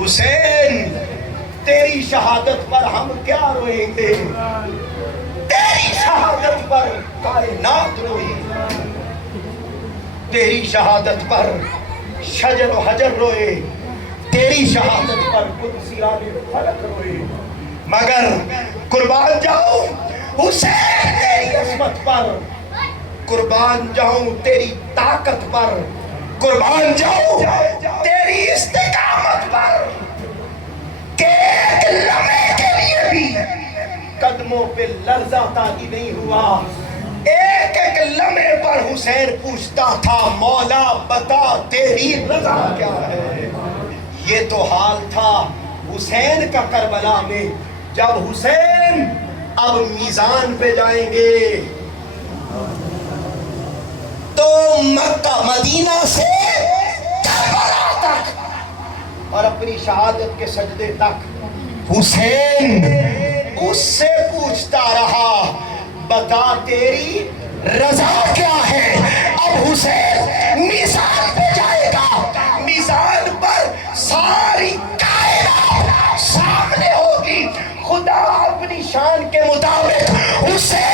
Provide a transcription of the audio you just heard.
حسین تیری شہادت پر ہم کیا روئیں گے، تیری شہادت پر کائنات روئی، تیری شہادت پر شجر و حجر روئے، تیری شہادت پر قدسیان فلک روئے، مگر قربان جاؤں حسین تیری عظمت پر، قربان جاؤں تیری طاقت پر، قربان جاؤں تیری استقامت پر، کہ ایک لمحے کے لیے بھی قدموں پہ لرزہ تاری نہیں ہوا۔ ایک ایک لمحے پر حسین پوچھتا تھا مولا بتا تیری رضا کیا ہے۔ یہ تو حال تھا حسین کا کربلا میں، جب حسین اب میزان پہ جائیں گے تو مکہ مدینہ سے کربلا تک اور اپنی شہادت کے سجدے تک حسین اس سے پوچھتا رہا بتا تیری رضا کیا ہے۔ اب حسین میزان پہ جائے گا، میزان پر ساری کائنات سامنے ہوگی، خدا اپنی شان کے مطابق حسین